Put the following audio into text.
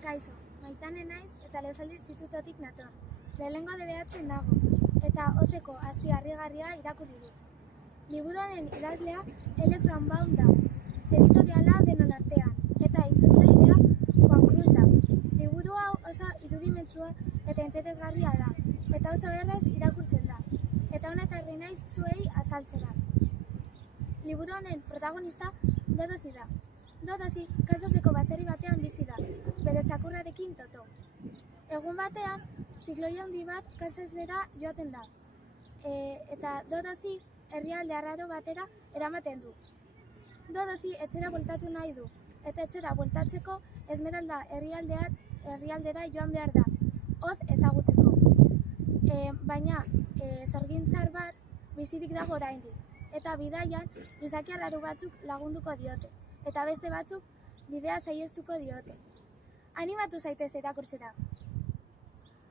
Kaixo, Maitane naiz eta Lesaldi institutotik nator. Lehenengo debeatzen nago, eta hozeko asti harrigarria irakurri dut. Liburu honen idazlea L. Franbaum da, editoriala denon artean, eta itzultzailea Juan Cruz da. Liburu hau oso irudimentsua eta interesgarria da, eta oso erraz irakurtzen da, eta honetarri naiz zuei azaltzera. Liburu honen protagonista Dodozi da. Dodozi Kansaseko baserri batean bizi da, bere txakurrarekin Toto. Egun batean, zikloi handi bat Kansasera joaten da, eta Dodozi herrialde arraro batera eramaten du. Dodozi etxera bueltatu nahi du, eta etxera bueltatzeko Esmeralda herrialdera joan behar da, hoz ezagutzeko. Baina sorgintzar bat bizirik dago oraindik, eta bidaian izaki arraro batzuk lagunduko diote, eta beste batzuk bidea saihestuko diote. Animatu zaitez irakurtzera!